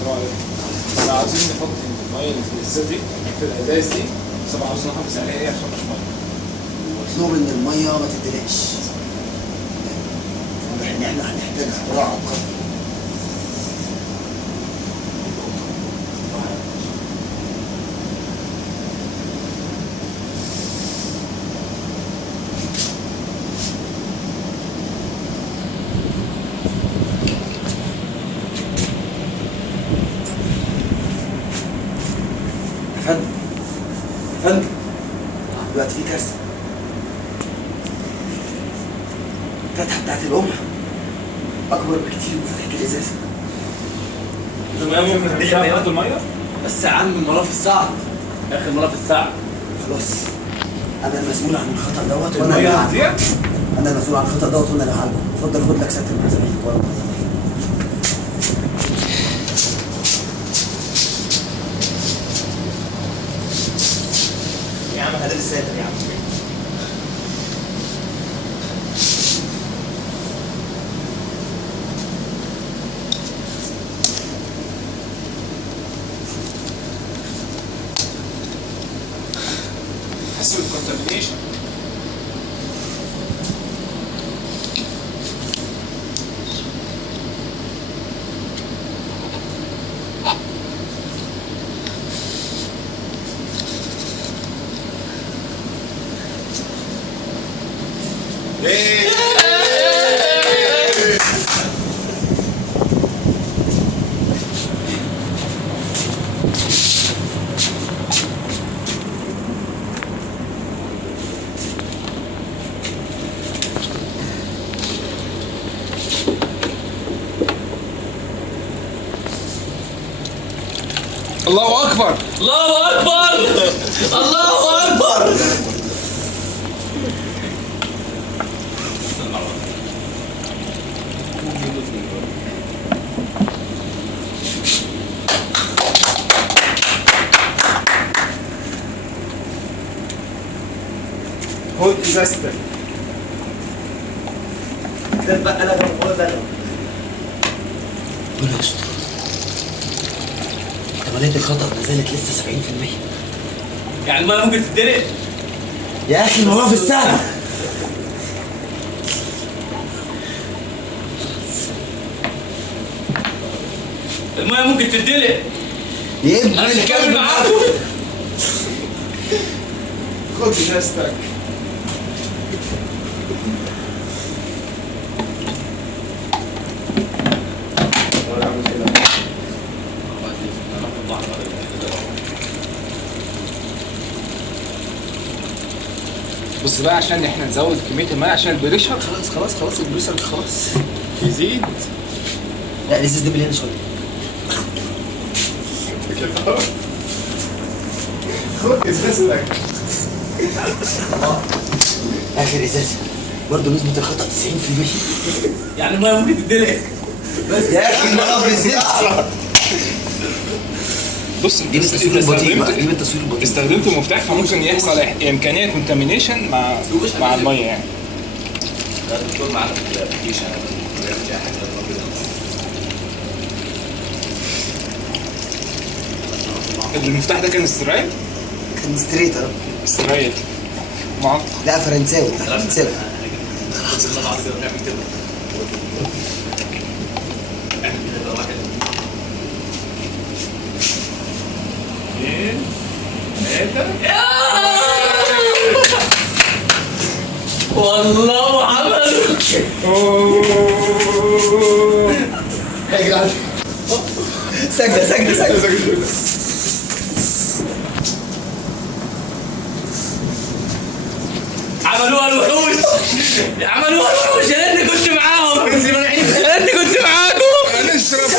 السلام عليكم. احنا عاوزين نحط الميه اللي في الازازه دي في الازايز دي، بس طبعا عاوزين نحافظ عليها ايه عشان مش ميه. مطلوب ان الميه ما تتدلقش. واضح ان احنا هنحتاج اختراع عبقري. يا فندم دلوقتي في كارثه. الفتحه بتاعت القمح اكبر بكتير من فتحه الازازه. الميه ممكن تديها في الميه؟ بس يا عم الملف الصعب. اخر مره في الساعه. خلاص انا المسؤول عن الخطر دوت وانا اللي الميه هعالجه. ديت؟ انا المسؤول عن الخطر دوت وانا اللي هعالجه. اتفضل خد لك سكن المزارعين ورا. يا عم هذا الساتر يا عم. حس بالكونتامينيشن. الله اكبر. الله اكبر. الله اكبر. خد ازازتك. ده بقى انا بقول بقى. ربنا يستر. احتمالية الخطأ ما زالت لسه 70%. يعني الميه ممكن تتدلق. يا اخي الموضوع في السهل. الميه ممكن تتدلق. يا ابني انا اللي كامل معاكم. خد ازازتك. بص بقى عشان احنا نزود كميه الماء عشان البريشر خلاص البريشر خلاص. يزيد. لا الازاز ده مليان شويه. خد ازازتك. اخر ازازه برضه نسبه الخطأ 90%. يعني الميه ممكن تتدلق. بس يا اخي الموضوع في الزفت. بص جيب التصوير البطيء بقى، جيب التصوير البطيء. استخدمت مفتاح فممكن يحصل امكانيه كونتامينيشن مع الميه يعني. الدكتور معانا في الابلكيشن فيها حاجه المفتاح ده كان استرايل؟ كان ستريت اهو. استرايل معقد. لا فرنساوي فرنساوي. خلاص نطلع كده ونعمل كده. اعمل كده واحد اثنين ثلاثة. والله عملوا. يا جدعان سجدة. عملوها الوحوش. عملوها الوحوش. انا كنت معاهم. انا كنت معاكم. هنشرب.